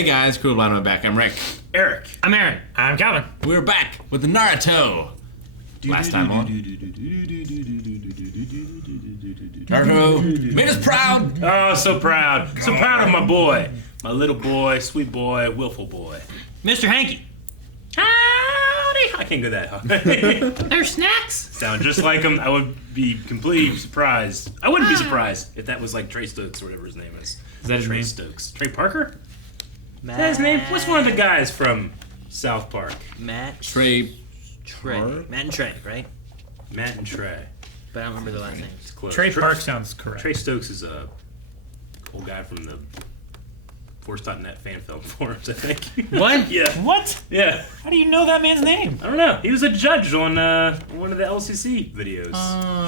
Hey guys, cool blind on back. I'm Rick. Eric. I'm Aaron. I'm Calvin. We're back with the Naruto. Last time on. Naruto made us proud. Oh, so proud. So proud of my boy. My little boy, sweet boy, willful boy. Mr. Hanky. Howdy. I can't go that high. There's snacks. Sound just like him. I would be completely surprised. I wouldn't be surprised if that was like Trey Stokes or whatever his name is. Is that his Trey name? Stokes. Trey Parker? Is Matt. that his name? What's one of the guys from South Park? Matt. Trey. Matt and Trey, right? Matt and Trey. But I don't remember the last name. It's close. Trey Park sounds correct. Trey Stokes is a old guy from the Force.net fan film forums, I think. What? Yeah. What? Yeah. How do you know that man's name? I don't know. He was a judge on one of the LCC videos.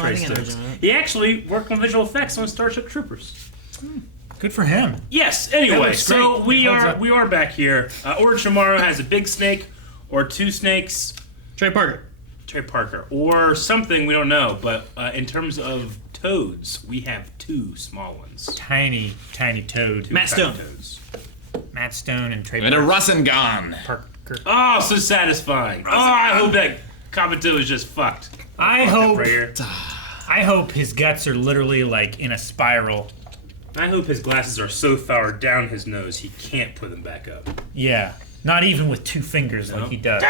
Trey I think I know Stokes. that. He actually worked on visual effects on Starship Troopers. Good for him. Yes. Anyway, looks so great. we It holds are up. we are back here. Orochimaru has a big snake, or two snakes. Trey Parker. Trey Parker, or something we don't know. But in terms of toads, we have two small ones. Tiny, tiny toad. Two Matt tiny Stone. toads. Matt Stone and Trey And a Park. Rasengan. Parker. Oh, so satisfying. Oh, I hope that Kabuto is just fucked. I Fucked up hope. right here. I hope his guts are literally like in a spiral. I hope his glasses are so far down his nose he can't put them back up. Yeah. Not even with two fingers like he does.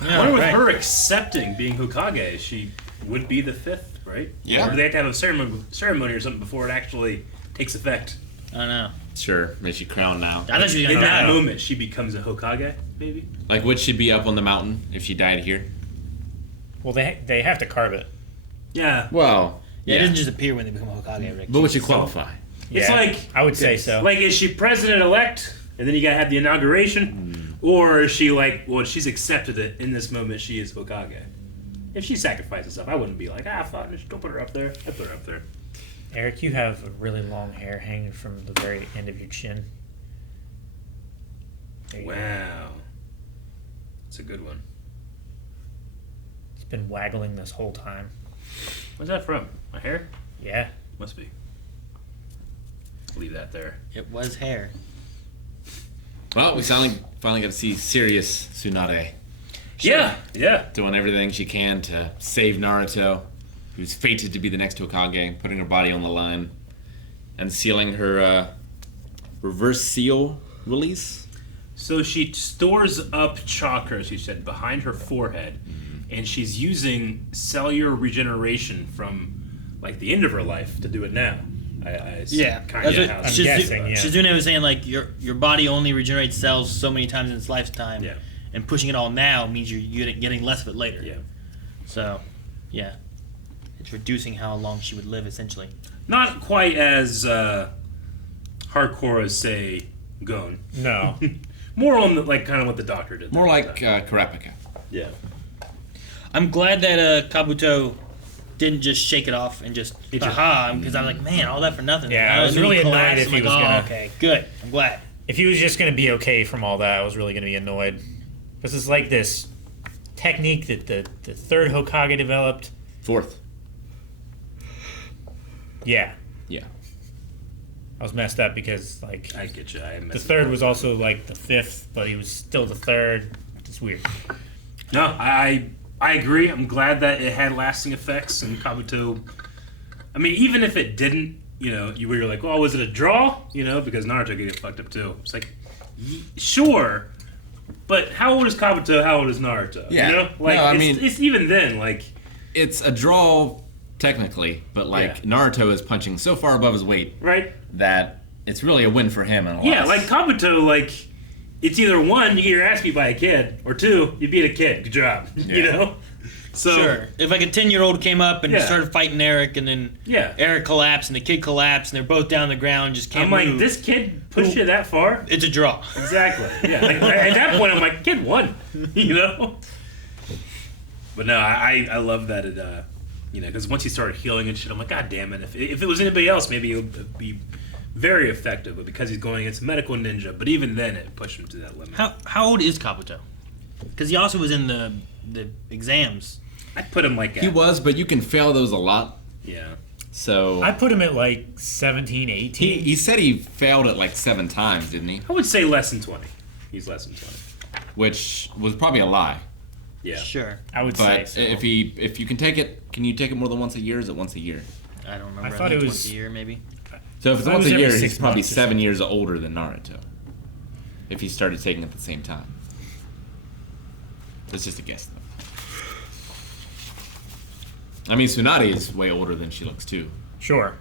I wonder with her accepting being Hokage, she would be the fifth, right? Yeah. Or they have to have a ceremony or something before it actually takes effect. I don't know. Sure, is she crowned now? I thought she was In gonna that die. moment, she becomes a Hokage, maybe? Like, would she be up on the mountain if she died here? Well, they have to carve it. Yeah. Well, Yeah, it doesn't just appear when they become Hokage, Rick. but would she qualify? It's Yeah, like... I would say so. Like, is she president-elect, and then you gotta have the inauguration? Or is she like, well, she's accepted it in this moment, she is Hokage? If she sacrifices herself, I wouldn't be like, fuck, just don't put her up there. I'd put her up there. Eric, you have a really long hair hanging from the very end of your chin. There you go. Wow. That's a good one. It's been waggling this whole time. What's that from? My hair? Yeah. Must be. Leave that there. It was hair. Well, we finally got to see serious Tsunade Yeah, yeah. doing everything she can to save Naruto, who's fated to be the next Hokage, putting her body on the line, and sealing her reverse seal release. So she stores up chakra, she said, behind her forehead, and she's using cellular regeneration from like the end of her life to do it now. Yeah, kind of. I'm guessing, yeah. Shizune was saying like your body only regenerates cells so many times in its lifetime, Yeah. and pushing it all now means you're getting less of it later. Yeah. So, yeah, it's reducing how long she would live essentially. Not quite as hardcore as say Gon. No. More on the, like kind of what the doctor did. More like Kurapika. Yeah. I'm glad that Kabuto didn't just shake it off and just He just- aha, because I'm like, man, all that for nothing. Yeah, I was really annoyed if he was gonna- okay, good. I'm glad. If he was just going to be okay from all that, I was really going to be annoyed. This is like this technique that the third Hokage developed. Fourth. Yeah. Yeah. I was messed up because, like, I get you. the third was also, like, the fifth, but he was still the third. It's weird. No, I agree. I'm glad that it had lasting effects, and Kabuto. I mean, even if it didn't, you were like, "Oh, was it a draw?" Because Naruto could get fucked up too. It's like, sure, but how old is Kabuto? How old is Naruto? Yeah. Like, No, I it's, mean- it's even then, like, It's a draw, technically, but like Naruto is punching so far above his weight right? that it's really a win for him. In a Yeah, lot. like Kabuto, like, it's either one, you get your ass beat by a kid, or two, you beat a kid. Good job. So Sure. If like a 10-year-old came up and Yeah. started fighting Eric, and then yeah, Eric collapsed and the kid collapsed, and they're both down on the ground, just can't I'm like, move. this kid pushed you that far. It's a draw. Exactly. Yeah. Like, at that point, I'm like, kid won. But no, I love that it. Because once he started healing and shit, I'm like, God damn it! If it was anybody else, maybe it would be very effective. But because he's going against a medical ninja, but even then, it pushed him to that limit. How old is Kabuto? Because he also was in the exams. I'd put him like he was, but you can fail those a lot. Yeah. So I put him at like 17, 18. he said he failed it like 7 times, didn't he? I would say less than 20. He's less than 20. Which was probably a lie. Yeah. Sure. I would say But so. if you can take it, can you take it more than once a year? Or is it once a year? I don't remember. I thought think it once was- a year, maybe. So if it's It once was a every year, 6 he's probably months or 7 years older than Naruto. If he started taking it at the same time. That's just a guess, though. I mean, Tsunade is way older than she looks, too. Sure.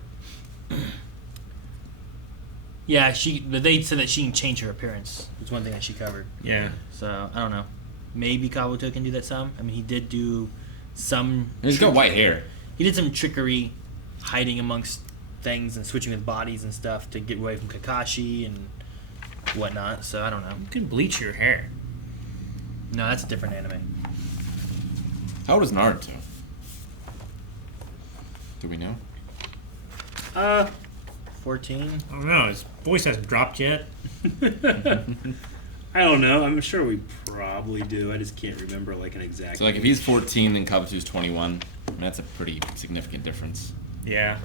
Yeah, they said that she can change her appearance. It's one thing that she covered. Yeah. So I don't know. Maybe Kabuto can do that some. I mean, he did do some. And he's got white hair. He did some trickery, hiding amongst things and switching with bodies and stuff to get away from Kakashi and whatnot. So I don't know. You can bleach your hair. No, that's a different anime. How old is Naruto? Do we know? 14. I don't know. His voice hasn't dropped yet. I don't know. I'm sure we probably do. I just can't remember like an exact. So, like, if he's 14 and Kabuto's 21, I mean, that's a pretty significant difference. Yeah.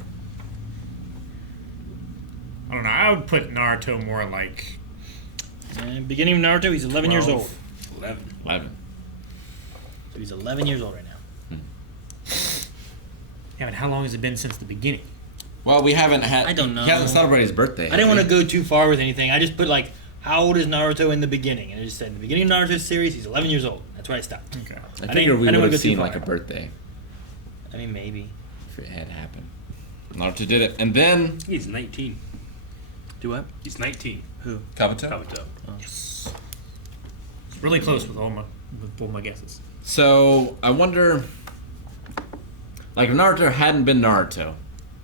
I don't know. I would put Naruto more like And beginning of Naruto, he's 11 years 12. old. 11. 11. So he's 11 years old right now. Yeah, but how long has it been since the beginning? Well, we haven't had. I don't know. He hasn't celebrated his birthday. I didn't want to go too far with anything. I just put like, how old is Naruto in the beginning? And I just said in the beginning of Naruto's series, he's 11 years old. That's where I stopped. Okay. I I figured we didn't would wanna have go too seen far. like a birthday I mean, maybe. if it had happened. Naruto did it, and then He's 19. Do what? He's 19. Who? Kabuto. Kabuto. It's really close with all my guesses. So I wonder, like, if Naruto hadn't been Naruto,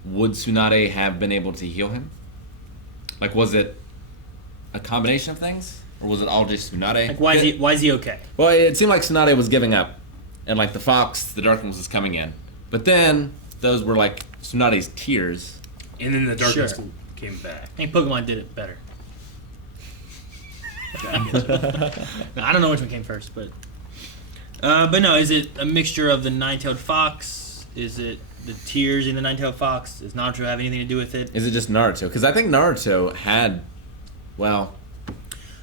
would Tsunade have been able to heal him? Like, was it a combination of things, or was it all just Tsunade? Like, why is he okay? Well, it seemed like Tsunade was giving up, and like the fox, the Dark One was coming in. But then those were like Tsunade's tears. And then the darkness Sure. came back. I think Pokemon did it better. No, I don't know which one came first, but no, is it a mixture of the nine-tailed fox? Is it the tears in the nine-tailed fox? Does Naruto have anything to do with it? Is it just Naruto? Because I think Naruto had, well,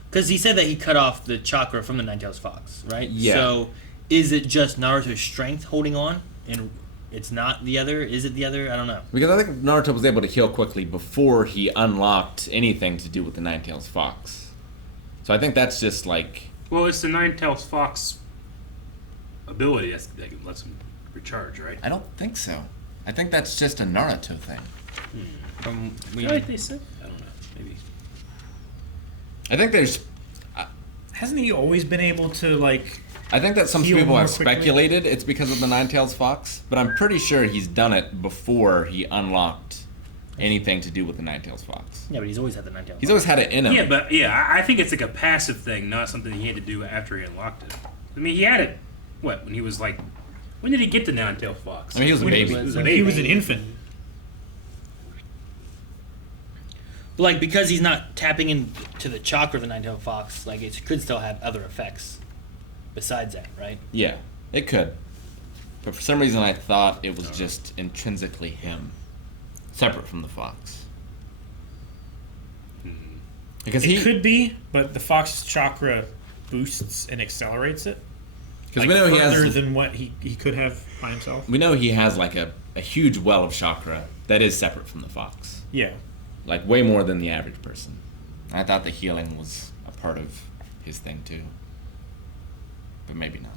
Because he said that he cut off the chakra from the nine-tailed fox, right? Yeah. So is it just Naruto's strength holding on, and it's not the other? Is it the other? I don't know. because I think Naruto was able to heal quickly before he unlocked anything to do with the Nine-Tails Fox. So I think that's just like, Well, it's the Nine-Tailed Fox ability that lets him recharge, right? I don't think so. I think that's just a Naruto thing. From Is that what they said? I don't know. Maybe. I think there's, Hasn't he always been able to like? I think that some Heal people more have quickly? speculated it's because of the Nine-Tails Fox, but I'm pretty sure he's done it before he unlocked anything to do with the Nine-Tails Fox. Yeah, but he's always had the nine-tailed He's fox. always had it in him. Yeah, but I think it's like a passive thing, not something he had to do after he unlocked it. I mean, he had it. What, when he was like? When did he get the Nine-Tailed Fox? I mean, he was a When baby. He was a He baby. He was an infant. But like, because he's not tapping into the chakra of the nine-tailed fox, like it could still have other effects besides that, right? Yeah, it could. But for some reason, I thought it was just intrinsically him, separate from the fox. Because It could be, but the fox chakra boosts and accelerates it. because Like we know he further has, than what he could have by himself. we know he has like a huge well of chakra that is separate from the fox, Yeah. like way more than the average person. I thought the healing was a part of his thing too, but maybe not.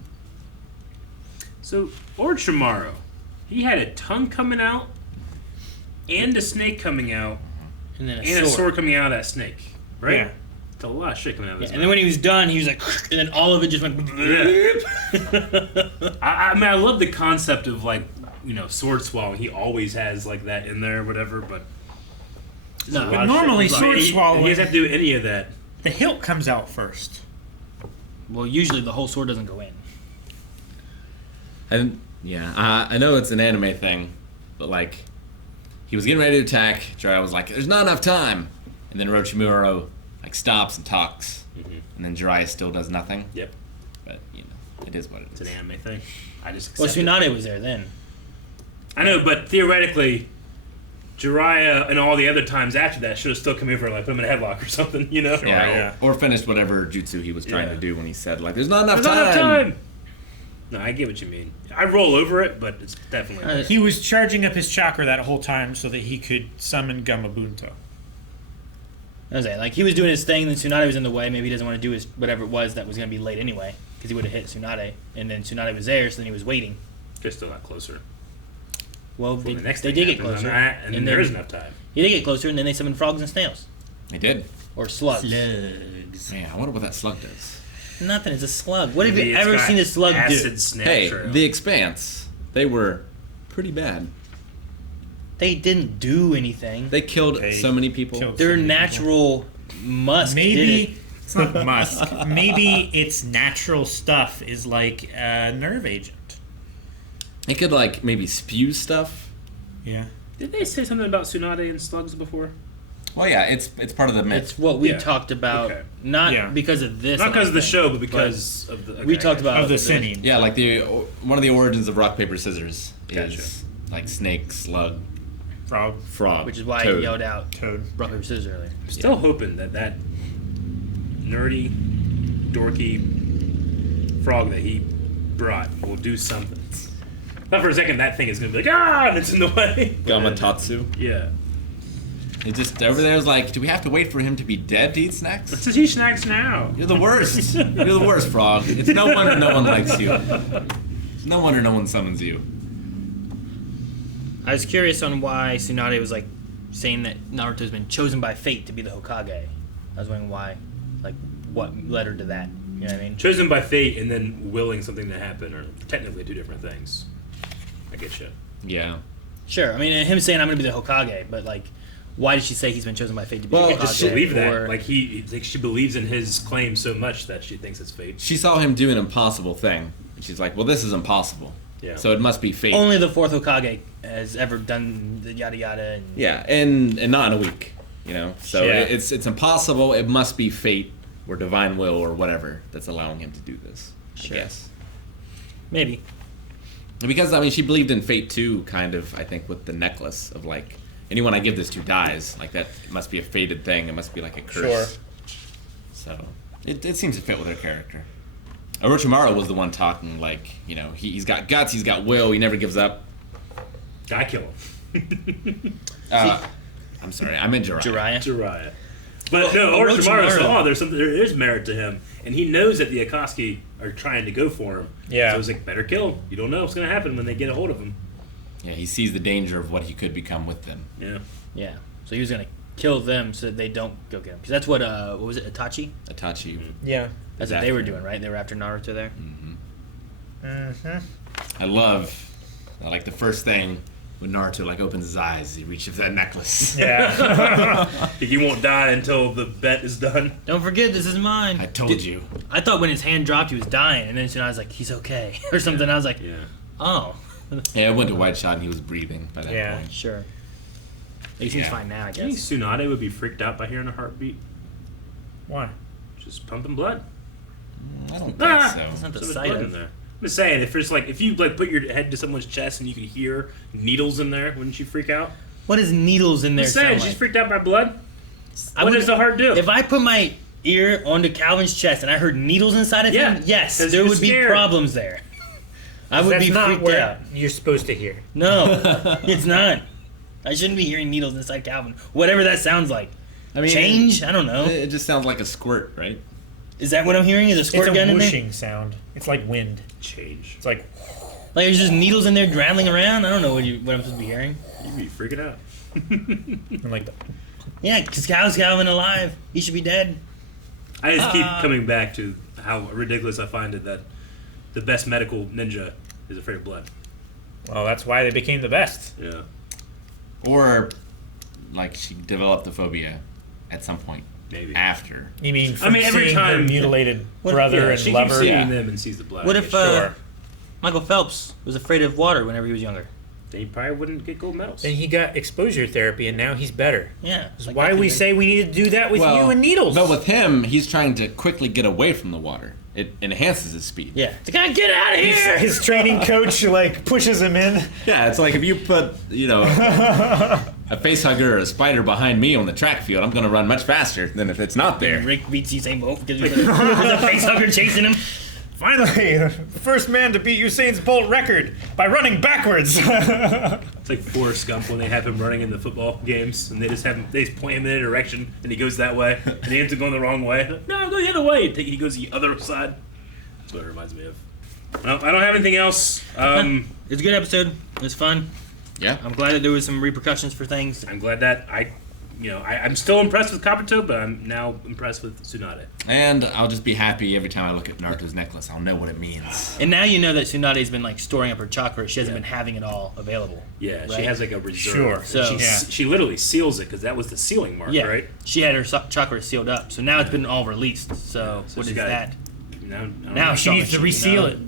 So Orochimaru, he had a tongue coming out, and a snake coming out, And then and a sword coming out of that snake, right? Yeah. It's a lot of shit coming out of Yeah, this. and then when he was done, he was like, and then all of it just went. I mean, I love the concept of like, sword swallowing. He always has like that in there or whatever, but No, But normally Like, sword he swallowing, doesn't have to do any of that. the hilt comes out first. well, usually the whole sword doesn't go in. I know it's an anime thing, but like, he was getting ready to attack. Jiraiya was like, "There's not enough time," and then Orochimaru like stops and talks, and then Jiraiya still does nothing. Yep, But it is what it it's is. an anime thing. I just Well, accept it. Tsunade was there then. I know, but theoretically, Jiraiya and all the other times after that should have still come over and like put him in a headlock or something, you know? Yeah, or finished whatever jutsu he was trying to do when he said, like, there's not enough There's time. not enough time. No, I get what you mean. I roll over it, but it's definitely there. He was charging up his chakra that whole time so that he could summon Gamabunto. I was saying, like, he was doing his thing, then Tsunade was in the way. Maybe he doesn't want to do his whatever it was that was going to be late anyway, because he would have hit Tsunade, and then Tsunade was there, so then he was waiting. They're still not closer. Well, The next they thing did get happens closer, on that, and then there is enough time. He did get closer, and then they summoned frogs and snails, He did. or slugs. Man, I wonder what that slug does. Nothing. It's a slug. What have Maybe you it's ever got seen a slug acid do? snap Hey, trail. the Expanse, they were pretty bad. They didn't do anything. They killed They so many people. killed Their so many natural musk did it. Maybe it's not musk. Maybe its natural stuff is like a nerve agent. They could, like, maybe spew stuff. Yeah. Did they say something about Tsunade and slugs before? Well, yeah, it's part of the myth. It's what we Yeah. talked about, Okay. not Yeah. because of this. Not I because don't of the think, show, but because of the... we talked about Of the sinning. Yeah, like one of the origins of rock, paper, scissors is Gotcha. like snake, slug, Frog. frog. which is why toad. he yelled out Toad. rock paper scissors earlier. I'm still hoping that nerdy, dorky frog that he brought will do something. Not for a second that thing is going to be like, ah, and it's in the way. Gamatatsu. Yeah. It just over there is like, do we have to wait for him to be dead to eat snacks? Let's just eat snacks now. You're the worst. You're the worst, frog. It's no wonder no one likes you. It's no wonder no one summons you. I was curious on why Tsunade was like saying that Naruto's been chosen by fate to be the Hokage. I was wondering why, like, what led her to that. You know what I mean? Chosen by fate and then willing something to happen are technically two different things. I get you. Yeah. Sure. I mean, him saying I'm going to be the Hokage, but like, why did she say he's been chosen by fate to be Well, the Hokage? Just believe that. Or- Like she believes in his claim so much that she thinks it's fate. She saw him do an impossible thing. And she's like, well, this is impossible. Yeah. So it must be fate. only the fourth Hokage has ever done the yada yada. And Yeah, and not in a week, you know. So Yeah. it's impossible. It must be fate or divine will or whatever that's allowing him to do this. Sure. I guess. maybe. Because I mean, she believed in fate too, kind of. I think with the necklace of like, anyone I give this to dies. Like that must be a fated thing. It must be like a curse. Sure. So it seems to fit with her character. Orochimaru was the one talking like, you know, he's got guts, he's got will, he never gives up. I kill him. I'm sorry, I meant Jiraiya. Jiraiya. But no, Orochimaru- Orochimaru saw there is merit to him, and he knows that the Akatsuki are trying to go for him. Yeah. So he's like, better kill him. You don't know what's going to happen when they get a hold of him. Yeah, he sees the danger of what he could become with them. Yeah. Yeah. So he was gonna kill them so that they don't go get him. Because that's what was it, Itachi? Itachi. Yeah. That's what they were doing, right? They were after Naruto there. I love, like the first thing when Naruto like opens his eyes, he reaches for that necklace. Yeah. He won't die until the bet is done. Don't forget, this is mine. I told you. I thought when his hand dropped, he was dying, and then I was like, he's okay, or something. I was like, Yeah. oh, Yeah, I went to White Shot and he was breathing by that Yeah. point. sure. He seems Yeah. fine now, I Do you think guess. Tsunade would be freaked out by hearing a heartbeat? Why? Just pumping blood. I don't think That's so. not the So there's sight blood in of. there. I'm just saying, if you like put your head to someone's chest and you could hear needles in there, wouldn't you freak out? What is needles in there? I'm saying, sound she's like? freaked out by blood. I What would- does the heart do? If I put my ear onto Calvin's chest and I heard needles inside of Yeah, him, yes, 'cause there you're would be scared. problems there. I would That's be not freaked what out. you're supposed to hear. No, it's not. I shouldn't be hearing needles inside Calvin. Whatever that sounds like. I mean, Change? I don't know. It just sounds like a squirt, right? Is that what I'm hearing? Is a squirt It's a gun in there? whooshing sound. It's like wind. Change. It's like Like there's just needles in there rattling around? I don't know what I'm supposed to be hearing. You'd be freaking out. and like Yeah, because how's Calvin alive? He should be dead. I just keep coming back to how ridiculous I find it that the best medical ninja is afraid of blood. well, that's why they became the best. Yeah. Or like she developed the phobia at some point Maybe. after. You mean from every seeing her time- mutilated What- brother Yeah, and she lover? keeps seeing Yeah. them and sees the blood. What if Sure. Michael Phelps was afraid of water whenever he was younger? Then he probably wouldn't get gold medals. Then he got exposure therapy, and now he's better. Yeah. That's like why that we could say we need to do that with you and needles. But with him, he's trying to quickly get away from the water. It enhances his speed. be- Yeah. It's like, get out of here! His training coach like pushes him in. Yeah, it's like if you put, you know, a a facehugger or a spider behind me on the track field, I'm going to run much faster than if it's not there. Rick beats Usain Bolt because there's a facehugger chasing him. Finally, first man to beat Usain's Bolt record by running backwards. It's like Forrest Gump when they have him running in the football games, and they just point him in a direction, and he goes that way, and he ends up going the wrong way. No, go the other way. And he goes the other side. That's what it reminds me of. Well, I don't have anything else. It's a good episode. It was fun. Yeah. I'm glad that there was some repercussions for things. I'm glad that I'm still impressed with Kabuto, but I'm now impressed with Tsunade. And I'll just be happy every time I look at Naruto's necklace. I'll know what it means. And now you know that Tsunade's been like storing up her chakra. She hasn't been having it all available. Yeah, right? she has like a reserve. Sure. So She literally seals it because that was the sealing mark, right? she had her chakra sealed up. So now it's been all released. So what she is got it. that? Now She needs to reseal it.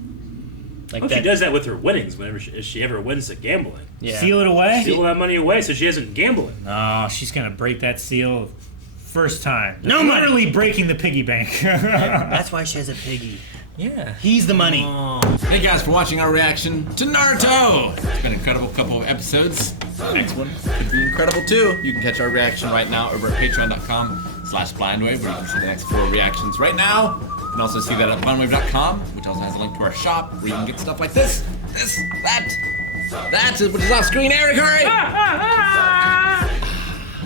Like she does that with her winnings whenever she ever wins at gambling. Yeah. Seal it away? Seal that money away so she isn't gambling. No, she's going to break that seal first time. No money. Literally breaking the piggy bank. That's why she has a piggy. Yeah. He's the money. Thank you guys for watching our reaction to Naruto. It's been an incredible couple of episodes. The next one could be incredible too. You can catch our reaction right now over at patreon.com/blindwave, where you can see the next 4 reactions right now. You can also see that at blindwave.com, which also has a link to our shop where you can get stuff like this, that, which is off screen. Eric, hurry!